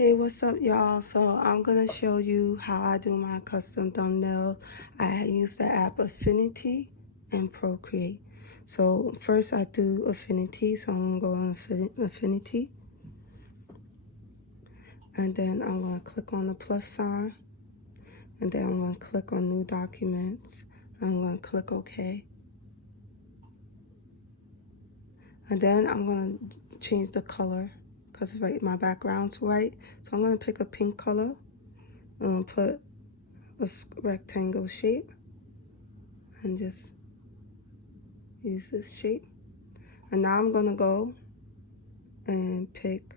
Hey, what's up, y'all? So I'm gonna show you how I do my custom thumbnails. I use the app Affinity and Procreate. So first I do Affinity, so I'm gonna go on Affinity, and then I'm gonna click on the plus sign, and then I'm gonna click on New Documents. I'm gonna click OK, and then I'm gonna change the color because my background's white. So I'm gonna pick a pink color. I'm gonna put a rectangle shape and just use this shape. And now I'm gonna go and pick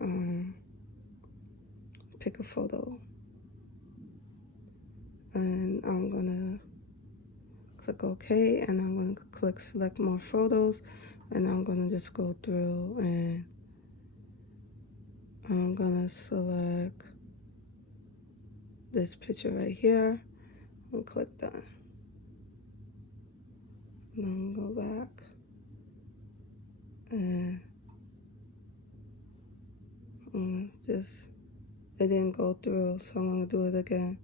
a photo, and I'm gonna click OK, and I'm gonna click select more photos, and I'm gonna just go through and I'm gonna select this picture right here and click done. And I'm gonna go back and just it didn't go through, so I'm gonna do it again.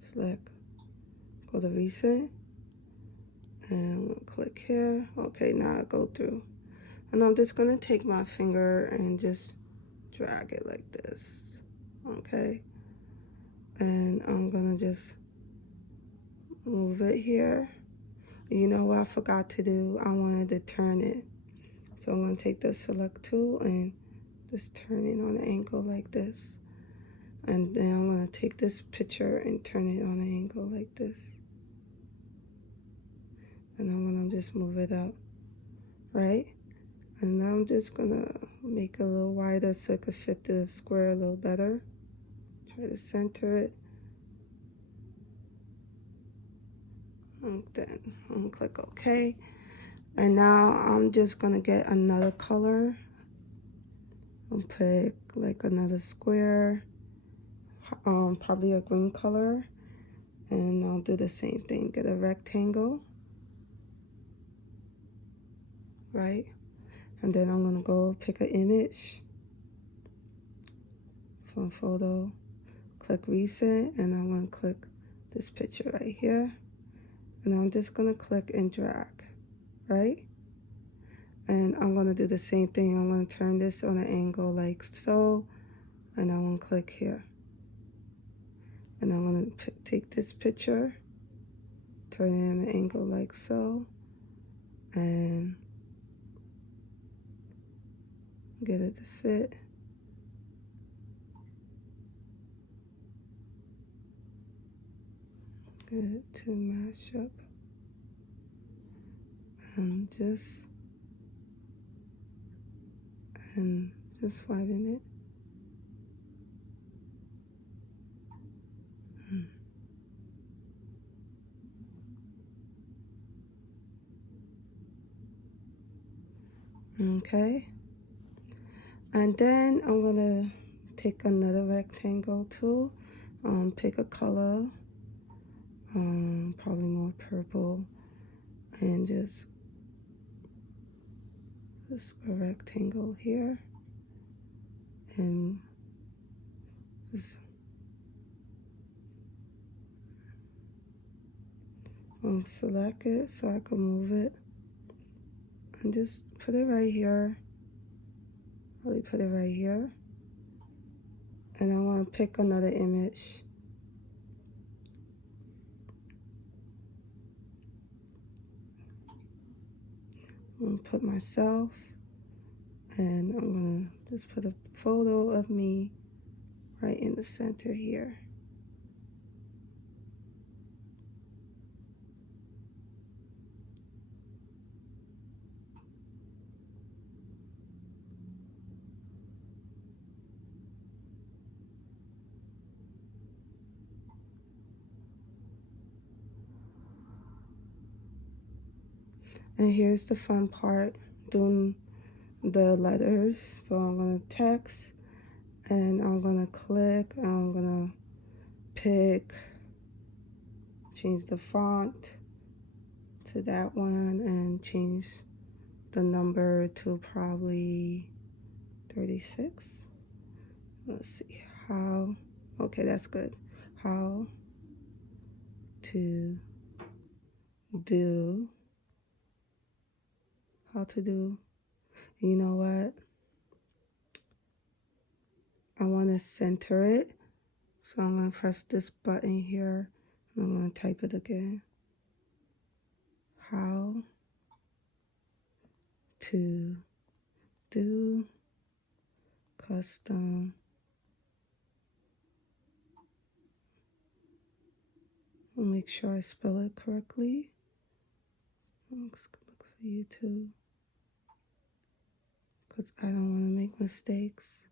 Select, go to recent, and we'll click here. Okay, now I go through, and I'm just gonna take my finger and just drag it like this. Okay, and I'm gonna just move it here. You know what I forgot to do? I wanted to turn it, so I'm gonna take the select tool and just turn it on an angle like this, and then I'm gonna take this picture and turn it on an angle like this, and I'm gonna just move it up, right? And now I'm just gonna make it a little wider so it could fit the square a little better. Try to center it. And then I'm gonna click OK. And now I'm just gonna get another color. I'll pick like another square, probably a green color. And I'll do the same thing, get a rectangle, right? And then I'm gonna go pick an image from photo, click recent, and I'm gonna click this picture right here. And I'm just gonna click and drag, right? And I'm gonna do the same thing. I'm gonna turn this on an angle like so, and I'm gonna click here. And I'm gonna take this picture, turn it on an angle like so, and get it to fit. Get it to match up. And just widen it. Okay. And then I'm gonna take another rectangle tool, pick a color, probably more purple, and just a rectangle here, and just select it so I can move it, and just put it right here. Probably put it right here, and I want to pick another image. I'm gonna put myself, and I'm gonna just put a photo of me right in the center here. And here's the fun part, doing the letters. So I'm gonna text, and I'm gonna click, and I'm gonna pick, change the font to that one, and change the number to probably 36. Let's see. How, okay, that's good. How to do, you know what? I want to center it. So I'm going to press this button here. And I'm going to type it again. How to do custom I'll make sure I spell it correctly. I'm just gonna look for YouTube because I don't want to make mistakes.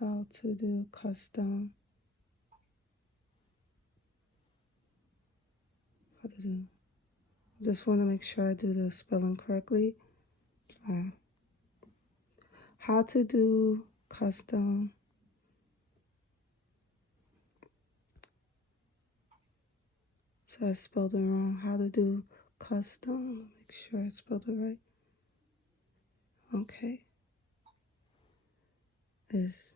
How to do custom. How to do. Just want to make sure I do the spelling correctly. How to do custom. So I spelled it wrong. How to do custom. Make sure I spelled it right. Okay. Is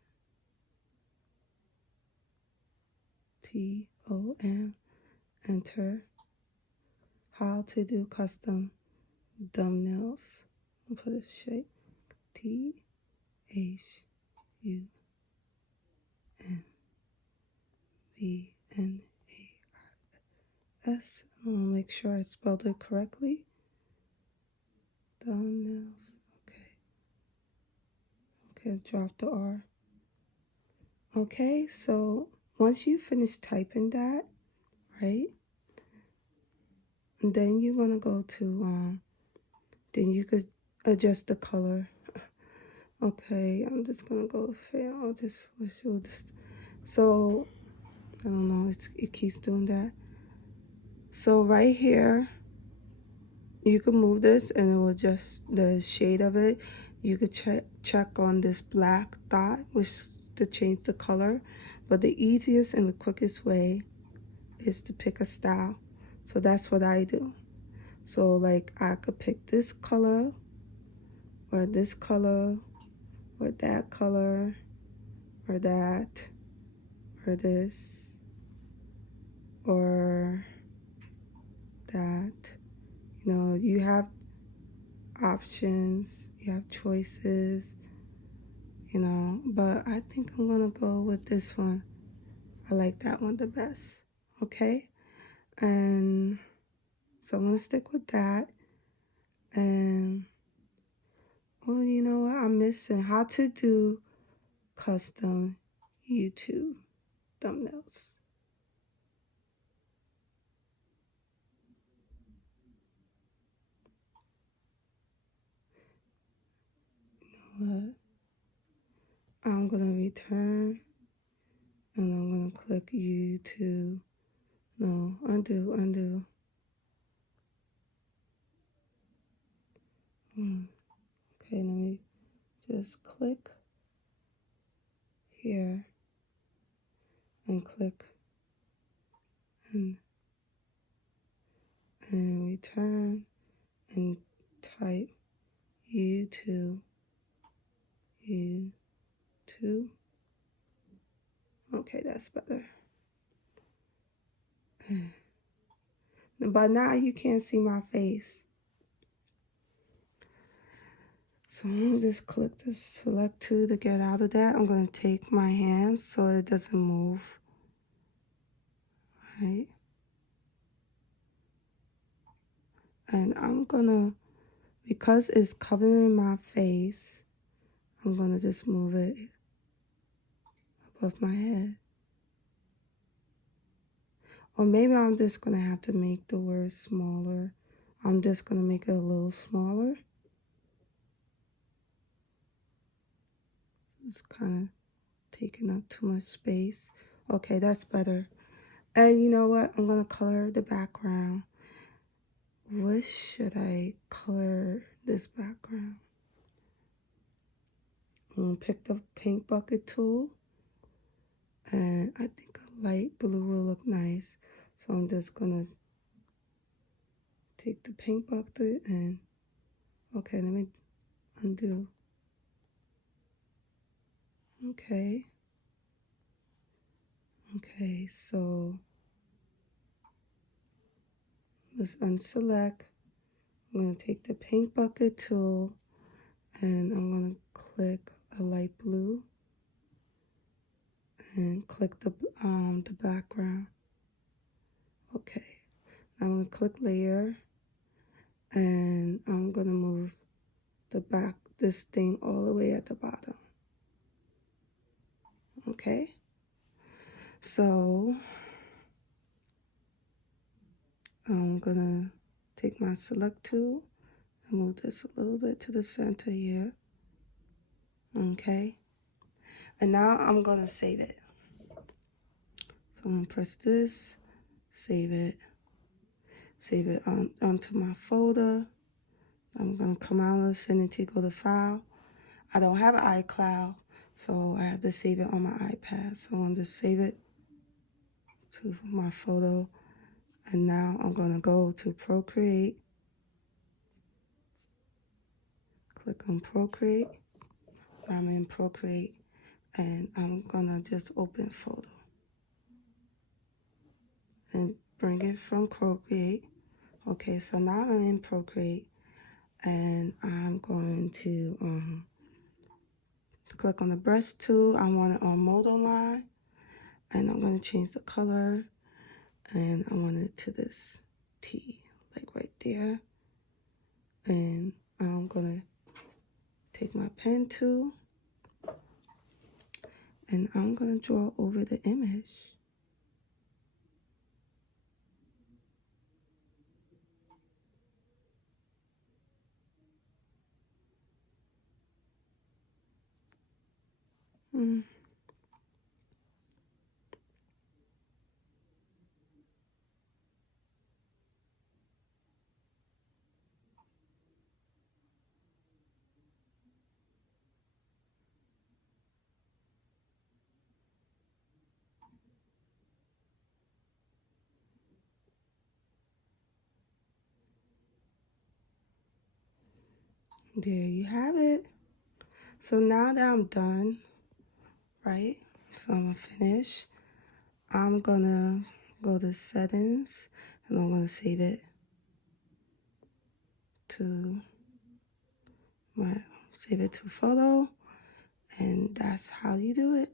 TOM. Enter. How to do custom thumbnails. I'll put this shape. THUMVNARS. I'm gonna make sure I spelled it correctly. Thumbnails. Okay, drop the R. Okay, so once you finish typing that, right? And then you're gonna go to then you could adjust the color. Okay, I'm just gonna go fair. I'll just show this. So I don't know, it keeps doing that. So right here, you can move this and it will adjust the shade of it. You could check on this black dot, which is to change the color. But the easiest and the quickest way is to pick a style. So that's what I do. So like I could pick this color or this color or that color or that or this or that. You know, you have options, you have choices, you know, but I think I'm gonna go with this one. I like that one the best. Okay, and so I'm gonna stick with that. And well, you know what, I'm missing how to do custom YouTube thumbnails. You know what, I'm gonna return and I'm gonna click YouTube. No, undo. Okay, let me just click here and click and return and type YouTube. Okay, that's better. But now you can't see my face. So I'm gonna just click the select two to get out of that. I'm gonna take my hand so it doesn't move. Right? And I'm gonna, because it's covering my face, I'm gonna just move it above my head. Or maybe I'm just gonna have to make the word smaller. I'm just gonna make it a little smaller. It's kind of taking up too much space. Okay, that's better. And you know what? I'm gonna color the background. What should I color this background? I'm gonna pick the paint bucket tool. And I think a light blue will look nice. So I'm just gonna take the paint bucket and, okay, let me undo. Okay. Okay, so let's unselect. I'm going to take the paint bucket tool and I'm going to click a light blue and click the background. Okay, I'm going to click layer and I'm going to move this thing all the way at the bottom. Okay, so I'm going to take my select tool and move this a little bit to the center here. Okay, and now I'm going to save it. So I'm going to press this, save it onto my folder. I'm going to come out of Affinity, go to File. I don't have iCloud, so I have to save it on my iPad. So I'm going to save it to my photo. And now I'm going to go to Procreate. Click on Procreate. I'm in Procreate, and I'm going to just open Photo. And bring it from Procreate. Okay, so now I'm in Procreate, and I'm going to click on the brush tool. I want it on modal line, and I'm going to change the color, and I want it to this T, like right there. And I'm going to take my pen tool, and I'm going to draw over the image. There you have it. So now that I'm done, right? So I'm going to finish. I'm going to go to Settings, and I'm going to save it to save it to photo, and that's how you do it.